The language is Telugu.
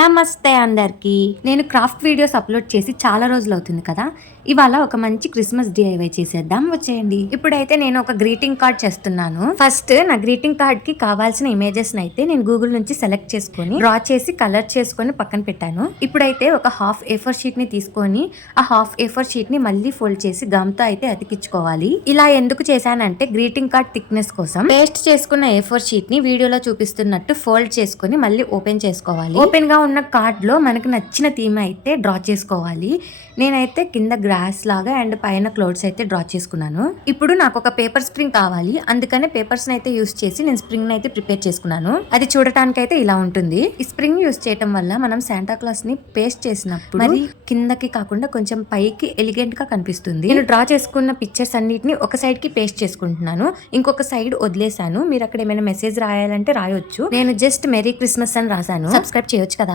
నమస్తే అందరికీ. నేను క్రాఫ్ట్ వీడియోస్ అప్లోడ్ చేసి చాలా రోజులు అవుతుంది కదా. ఇవాళ ఒక మంచి క్రిస్మస్ డిఐవై చేసేద్దాం, వచ్చేయండి. ఇప్పుడైతే నేను ఒక గ్రీటింగ్ కార్డ్ చేస్తున్నాను. ఫస్ట్ నా గ్రీటింగ్ కార్డ్ కి కావాల్సిన ఇమేజెస్ అయితే నేను గూగుల్ నుంచి సెలెక్ట్ చేసుకొని డ్రా చేసి కలర్ చేసుకొని పక్కన పెట్టాను. ఇప్పుడైతే ఒక హాఫ్ A4 షీట్ ని తీసుకొని ఆ హాఫ్ A4 షీట్ ని మళ్ళీ ఫోల్డ్ చేసి గమ్ తో అయితే అతికించుకోవాలి. ఇలా ఎందుకు చేశానంటే గ్రీటింగ్ కార్డ్ థిక్నెస్ కోసం. పేస్ట్ చేసుకున్న A4 షీట్ ని వీడియోలో చూపిస్తున్నట్టు ఫోల్డ్ చేసుకొని మళ్ళీ ఓపెన్ చేసుకోవాలి. ఓపెన్ గా ఉన్న కార్డ్ లో మనకు నచ్చిన థీమ్ అయితే డ్రా చేసుకోవాలి. నేనైతే కింద గ్రాస్ లాగా అండ్ పైన క్లౌడ్స్ అయితే డ్రా చేసుకున్నాను. ఇప్పుడు నాకు ఒక పేపర్ స్ప్రింగ్ కావాలి, అందుకనే పేపర్స్ అయితే యూస్ చేసి నేను స్ప్రింగ్ అయితే ప్రిపేర్ చేసుకున్నాను. అది చూడటానికి అయితే ఇలా ఉంటుంది. ఈ స్ప్రింగ్ యూస్ చేయడం వల్ల మనం శాంటా క్లాస్ ని పేస్ట్ చేసినప్పుడు మరి కిందకి కాకుండా కొంచెం పైకి ఎలిగెంట్ గా కనిపిస్తుంది. నేను డ్రా చేసుకున్న పిక్చర్స్ అన్నిటిని ఒక సైడ్ కి పేస్ట్ చేసుకుంటున్నాను, ఇంకొక సైడ్ వదిలేసాను. మీరు అక్కడ ఏమైనా మెసేజ్ రాయాలంటే రాయొచ్చు. నేను జస్ట్ మెరీ క్రిస్మస్ అని రాసాను. సబ్స్క్రైబ్ చేయొచ్చు కదా.